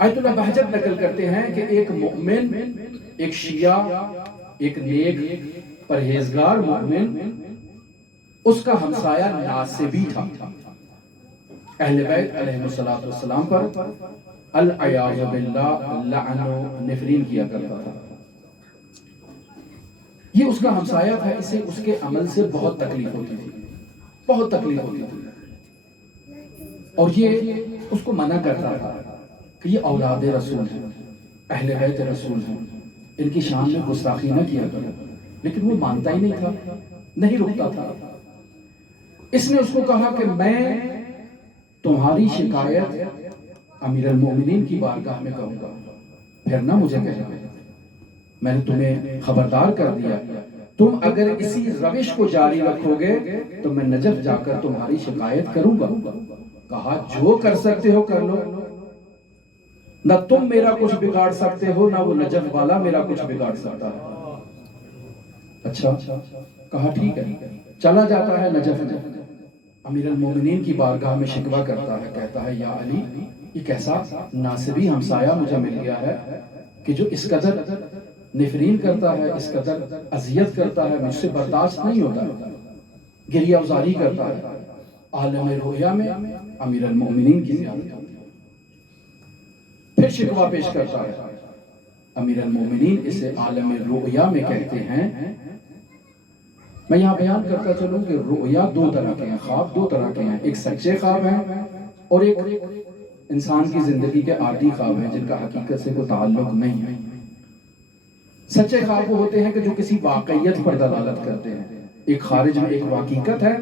آیت اللہ بہجت نقل کرتے ہیں کہ ایک مؤمن، ایک شیعہ، ایک نیک پرہیزگار مؤمن، اس کا ہمسایہ ناصبی تھا۔ اہل بیت علیہ السلام پر العیاذ باللہ لعن و نفرین کیا کرتا تھا۔ یہ اس کا ہمسایہ تھا، اسے اس کے عمل سے بہت تکلیف ہوتی تھی، بہت تکلیف ہوتی تھی، اور یہ اس کو منع کرتا تھا کہ یہ اولاد رسول ہیں، اہل بیت رسول ہیں، ان کی شان میں گستاخی نہ کیا کرو، لیکن وہ مانتا ہی نہیں تھا، نہیں رکتا تھا۔ اس نے اس کو کہا کہ میں تمہاری شکایت امیر المومنین کی بارگاہ میں کہوں گا، پھر نہ مجھے کہنا، میں نے تمہیں خبردار کر دیا، تم اگر اسی روش کو جاری رکھو گے تو میں نجف جا کر تمہاری شکایت کروں گا۔ کہا جو کر سکتے ہو کر لو، نہ تم میرا کچھ بگاڑ سکتے ہو، نہ وہ نجف والا میرا کچھ بگاڑ سکتا ہے۔ اچھا، کہا ٹھیک ہے، چلا جاتا ہے نجف میں، امیر المومنین کی بارگاہ میں شکوہ کرتا ہے، کہتا ہے یا علی، یہ کیسا ناصبی ہمسایہ مجھے مل گیا ہے کہ جو اس قدر نفرین کرتا ہے، اس قدر اذیت کرتا ہے، مجھ سے برداشت نہیں ہوتا، گریہ ازاری کرتا ہے، عالم رؤیا میں امیر المومنین کی زیارت ہوتی ہے، پھر شکوہ پیش کرتا ہے۔ امیر المومنین اسے عالم رؤیا میں کہتے ہیں۔ میں یہاں بیان کرتا چلوں کہ رؤیا دو طرح کے ہیں، خواب دو طرح کے ہیں، ایک سچے خواب ہیں اور ایک انسان کی زندگی کے عادی خواب ہیں جن کا حقیقت سے کوئی تعلق نہیں ہے۔ سچے خواب وہ ہوتے ہیں کہ جو کسی واقعیت پر دلالت کرتے ہیں، ایک خارج میں ایک حقیقت ہے،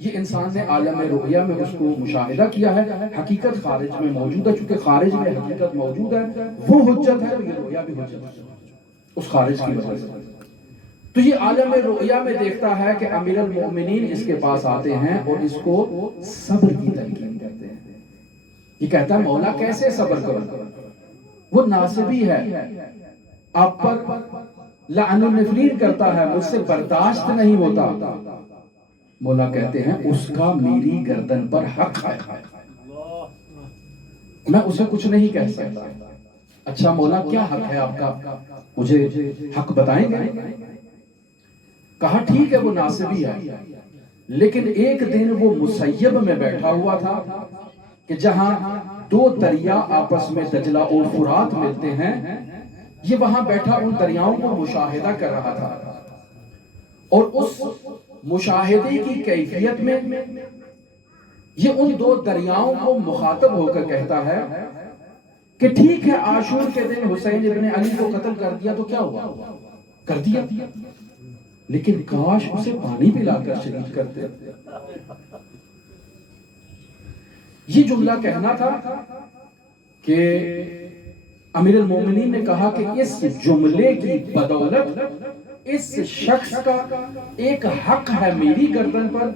یہ انسان نے عالم رؤیا میں اس کو مشاہدہ کیا ہے، حقیقت خارج میں موجود ہے، چونکہ خارج میں حقیقت موجود ہے وہ حجت ہے، یہ رؤیا بھی حجت ہے اس خارج کی وجہ سے۔ تو یہ عالم رؤیا میں دیکھتا ہے کہ امیر المومنین اس کے پاس آتے ہیں اور اس کو صبر کی تلقین کرتے ہیں۔ یہ کہتا ہے مولا کیسے صبر کروں، وہ ناصبی ہے، آپ پر لعن و نفرین کرتا ہے، مجھ سے برداشت نہیں ہوتا۔ مولا کہتے ہیں اس کا میری گردن پر حق ہے، میں اسے کچھ نہیں کہہ سکتا۔ اچھا مولا کیا حق ہے آپ کا، مجھے حق بتائیں گے؟ کہا ٹھیک ہے وہ ناصبی ہے، لیکن ایک دن وہ مسیب میں بیٹھا ہوا تھا کہ جہاں دو دریا آپس میں دجلہ اور فرات ملتے ہیں، یہ وہاں بیٹھا ان دریاؤں کو مشاہدہ کر رہا تھا، اور اس مشاہدے کی کیفیت میں یہ ان دو دریاؤں کو مخاطب ہو کر کہتا ہے کہ ٹھیک ہے عاشور کے دن حسین ابن علی کو قتل کر دیا تو کیا ہوا، کر دیا، لیکن کاش اسے پانی پلا کر شہید کرتے۔ یہ جملہ کہنا تھا کہ امیر المومنین نے کہا کہ اس جملے کی بدولت اس شخص کا ایک حق ہے میری گردن پر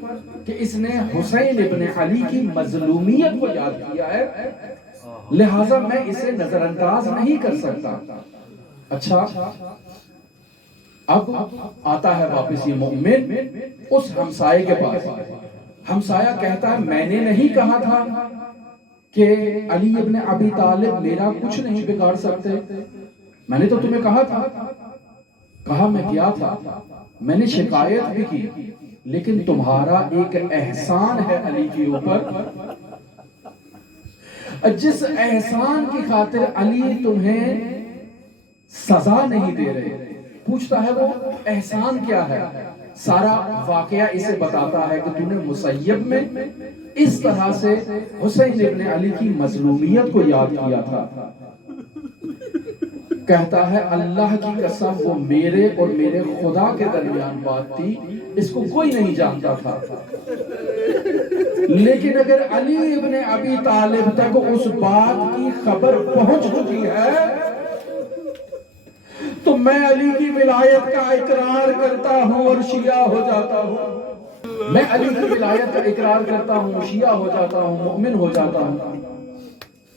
کہ اس نے حسین ابن علی کی مظلومیت کو یاد کیا ہے، لہٰذا میں اسے نظر انداز نہیں کر سکتا۔ اچھا، اب آتا ہے واپس یہ مومن اس ہمسائے کے پاس، ہمسایہ کہتا ہے میں نے نہیں کہا تھا کہ علی ابن ابی طالب میرا کچھ نہیں بگاڑ سکتے، میں نے تو تمہیں کہا تھا۔ کہا میں کیا تھا، میں نے شکایت بھی کی، لیکن تمہارا ایک احسان ہے علی کے اوپر، جس احسان کی خاطر علی تمہیں سزا نہیں دے رہے۔ پوچھتا ہے وہ احسان کیا ہے، سارا واقعہ اسے بتاتا ہے کہ تم نے مسیب میں اس طرح سے حسین ابن علی کی مظلومیت کو یاد کیا تھا۔ کہتا ہے اللہ کی قسم وہ میرے اور میرے خدا کے درمیان بات تھی، اس کو کوئی نہیں جانتا تھا، لیکن اگر علی ابن ابی طالب تک اس بات کی خبر پہنچ چکی ہے تو میں علی کی ولایت کا اقرار کرتا ہوں اور شیعہ ہو جاتا ہوں، میں علی کی ولایت کا اقرار کرتا ہوں، شیعہ ہو جاتا ہوں، مومن ہو جاتا ہوں۔